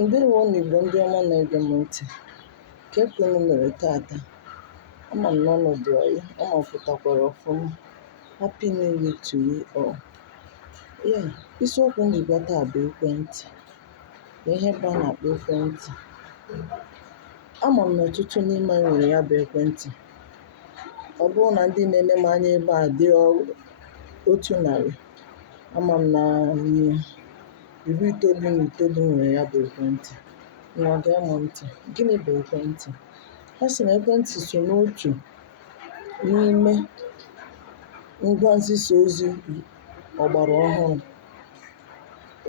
Ǹdeèwonù Ìgbò ndị ọma na-ege m ntị. Ka unu mere taata? Ama m na unu dị ọyị, unu pụtakwara ọfụma. Happy New Year to you all. Isiokwu m ji bịa taa bụ ekwentị na ihe ebe a na-akpọ ekwentị. Ama m na ọtụtụ n'ime anyị nwere ya bụ ekwentị. Ọ bụrụ na ndị na-ele m anya ebe a dị otu narị, ama m na 99 nwere ya bụ ekwentị. Nwa gee m ntị. Gịnị bụ ekwentị? Ha sị na ekwentị so n'otu n'ime ngwa nzisa ozi ọgbara ọhụrụ.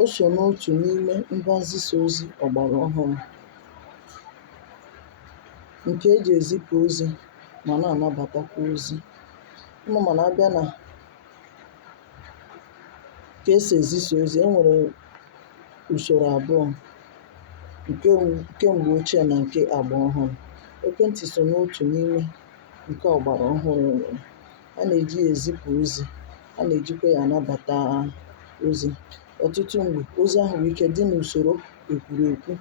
O so n'otu n'ime ngwa nzisa ozi ọgbara ọhụrụ nke eji ezipụ ozi ma na-anabatakwa ozi. Mana abịa na ka esi ezisa ozi, e nwere usoro abụọ, nke mgbe ochie na nke agba ọhụrụ. Ekwentị so n'otu n'ime nke ọgbara ọhụrụ nwere. A na-eji ya ezipụ ozi, a na-ejikwa ya anabata ozi. Ọtụtụ mgbe ozi ahụ nwere ike dị n'usoro ekwurekwu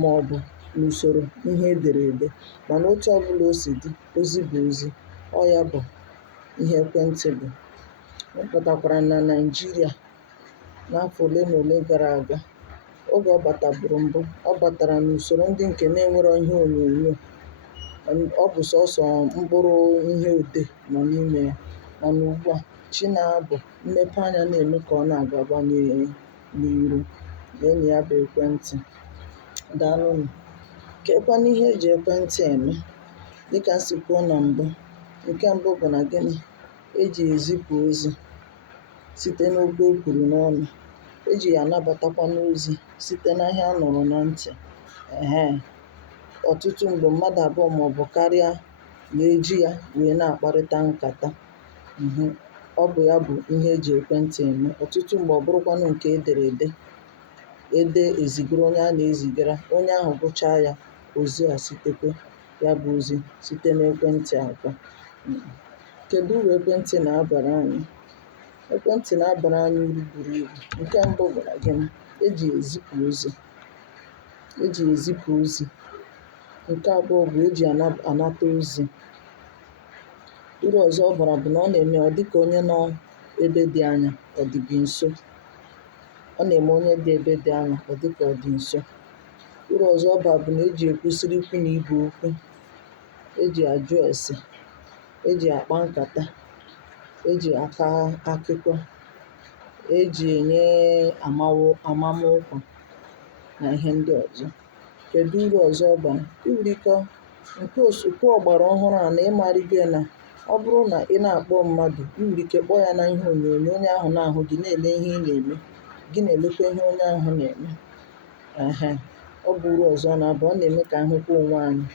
ma ọ bụ n'usoro ihe edere ede, mana otu ọbụla o si dị, ozi bụ ozi. Ọ ya bụ ihe ekwentị bụ. Ọ pụtakwara na Naịjirịa n'afọ ole na ole gara aga. Oge ọ batabụrụ mbụ, ọ batara n'usoro ndị nke na-enwero ihe onyonyo. Ọ bụ sọsọ mkpụrụ ihe odee nọ n'ime ya. Mana ugbu a, chi na-abọ, mmepe anya na-eme ka ọ na-agaba n'iru. Lee ya bụ ekwentị. Daalụnụ. Kekwanụ ihe eji ekwentị eme? Dịka m si kwuo na mbụ, nke mbụ bụ na gịnị? Eji ezipụ ozi site n'okwu e kwuru n'ọnụ. Eji ya anabatakwa n'ozi site n'ihe a nụrụ na ntị. Ọtụtụ mgbe mmadụ abụọ ma ọ bụ karịa na-eji ya wee na-akparịta nkata. Ọ bụ ya bụ ihe eji ekwentị eme. Ọtụtụ mgbe ọ bụrụkwanụ nke edere ede ezigara onye a na-ezigara, onye ahụ gụchaa ya, ozi a sitekwa ya bụ ozi site n'ekwentị akwa. Kedu uru ekwentị na-abara anyị? Ekwentị na-abara anyị uru buru ibu. Nke mbụ bụ na gịnị? Eji ezipụ ozi. Eji ezipụ ozi. Nke abụọ bụ eji anata ozi. Uru ọzọ ọ bara bụ na ọ na-eme ọ dịka onye nọ ebe dị anya, ọ dị gị nso. Ọ na-eme onye dị ebe dị anya ọ dịka ọ dị nso. Uru ọzọ ọ bara bụ na eji ekwusiri ikwu na ibe okwu. Eji ajụ ase. Eji akpa nkata. Eji aka akụkọ. Eji enye amamụkwa na ihe ndị ọzọ. Kedu uru ọzọ ọ bara? Iwurikọ nke osukwu ọgbara ọhụrụ a na ịmarịgo na ọ bụrụ na ị na-akpọ mmadụ, i nwere ike kpọọ ya na ihe onyonyo, onye ahụ na-ahụ gị, na-ele ihe ị na-eme, gị na-elekwa ihe onye ahụ na-eme. Ọ bụ uru ọzọ ọ na-aba. Ọ na-eme ka anyị hụkwa onwe anyị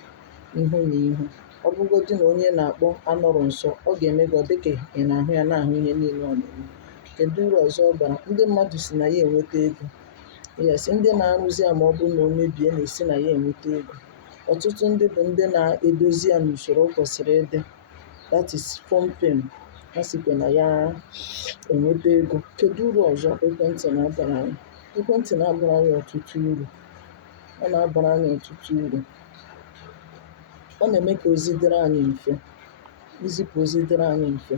ihu na ihu. Ọ bụrụgodị na onye na-akpọ anọrọ nso, ọ ga-eme gị ọ dịka ị na-ahụ ya, na-ahụ ihe niile ọ na-eme. Kedu uru ọzọ ọ bara? Ndị mmadụ si na ya enweta ego. Yes, ndị na-arụzi ya ma ọ bụrụ na o mebie na-esi na ya enweta ego. Ọtụtụ ndị bụ ndị na-edozi ya n'usoro o kwesịrị ịdị. That is pumping. Ha sikwa na ya enweta ego. Kedu uru ọzọ ekwentị na-abara anyị? Ekwentị na-abara anyị ọtụtụ uru. Ọ na-abara anyị ọtụtụ uru. Ọ na-eme ka ozi dịrị anyị mfe. Izipụ ozi dịrị anyị mfe.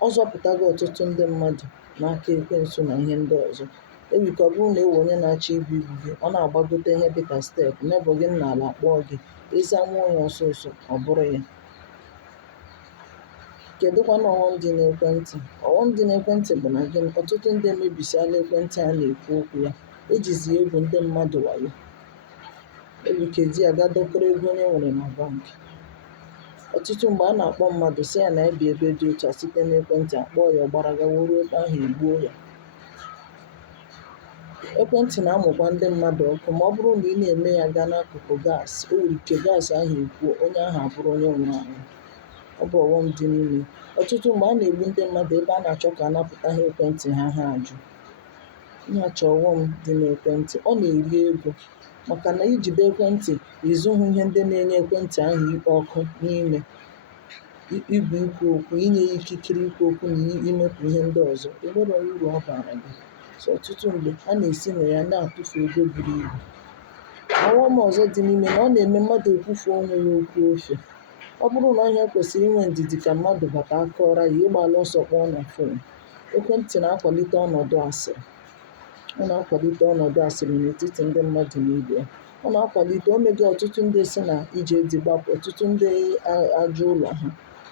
Ọ zọpụtago ọtụtụ ndị mmadụ n'aka ekwensu na ihe ndị ọzọ. Ewika ọ bụrụ na ewe onye na-achọ igbu gị, ọ na-agbagote ihe dịka steepụ, nebọ gị n'ala kpọọ gị, ịza nwa onye ọsọsọ, ọ bụrụ ya. Kedụkwanụ ọghọm dị n'ekwentị? Ọghọm dị n'ekwentị bụ na gịnị? Ọtụtụ ndị emebisiala ekwentị a na-ekwu okwu ya. Ejizi egwu ndị mmadụ wayo. Ewike di ya gaa dokọrọ ego onye nwere na bankị. Ọtụtụ mgbe a na-akpọ mmadụ sị ya na ebi ebe dị otu a site n'ekwentị, akpọọ ya, ọ gbaraga wuru ebe ahụ egbuo ya. Ekwentị na-amụkwa ndị mmadụ ọkụ. Ma ọ bụrụ na ị na-eme ya gaa n'akụkụ gaasị, o nwere ike gaasị ahụ ekwuo, onye ahụ abụrụ onye nwụrụ anwụ. Ọ bụ ọghọm dị n'ime. Ọtụtụ mgbe a na-egbu ndị mmadụ ebe a na-achọ ka a napụta ha ekwentị ha ajụ. Nyacha ọghọm dị n'ekwentị. Ọ na-eri ego maka na ijide ekwentị ịzụhụ ihe ndị na-enye ekwentị ahụ ikpo ọkụ n'ime. Igwe ikwu okwu, inye ya ikikere ikwu okwu na imepụ ihe ndị ọzọ. Enwero uru ọ bara gị. so ọtụtụ mgbe a na-esi na ya na-atụfu ego buru ibu. Ọghọm ọzọ dị n'ime na ọ na-eme mmadụ ekwufuo onwe ya okwu efu. Ọ bụrụ na ihe kwesịrị inwe ndidi ka mmadụ bata akọọrọ ya, ịgbala ọsọ kpọọ na fon. Ekwentị na-akwalite ọnọdụ asịrị. Ọ na-akwalite ọnọdụ asịrị n'etiti ndị mmadụ na ibe ya. Ọ na-akwalite omego ọtụtụ ndị si na ije dị gbapụ, ọtụtụ ndị ajọ ụlọ ha,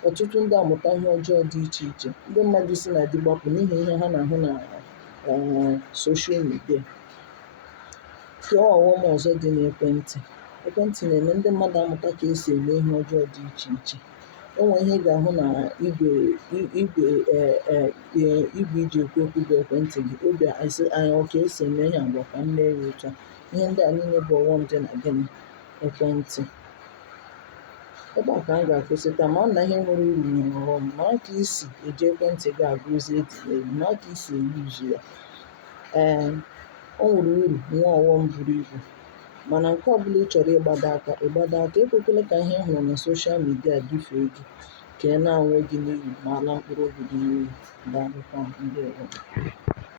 ọtụtụ ndị amụta ihe ọjọọ dị iche iche. Ndị mmadụ si na dị gbapụ n'ihi ihe ha na-ahụ na soshal midia. Nke ọghọm ọzọ dị n'ekwentị. Ekwentị na-eme ndị mmadụ amụta ka esi eme ihe ọjọọ dị iche iche. Enwe ihe ị ga-ahụ na igwe iji ekwu okwu bụ ekwentị gị, obi asị anya ka esi eme ihe agwa ka m mee ya otu a. Ihe ndị a niile bụ ọghọm dị na gịnị? Ekwentị. Ebe a ka m ga-akwụsị taa. Ma na ihe nwere uru nwere ọghọm. Mara ka isi eji ekwentị gị agụ ozi dị n'elu. Mara ka isi eyuzu ya. O nwere uru nwee ọghọm buru ibu. Mana nke ọ bụla ị chọrọ ịgbado aka, ekwekwele ka ihe ị hụrụ na soshal midia dufee gị, ka ị na-anwụ gị n'iyi ma ala mkpụrụ obi gị n'iyi. Daalụkwa. Ndewo.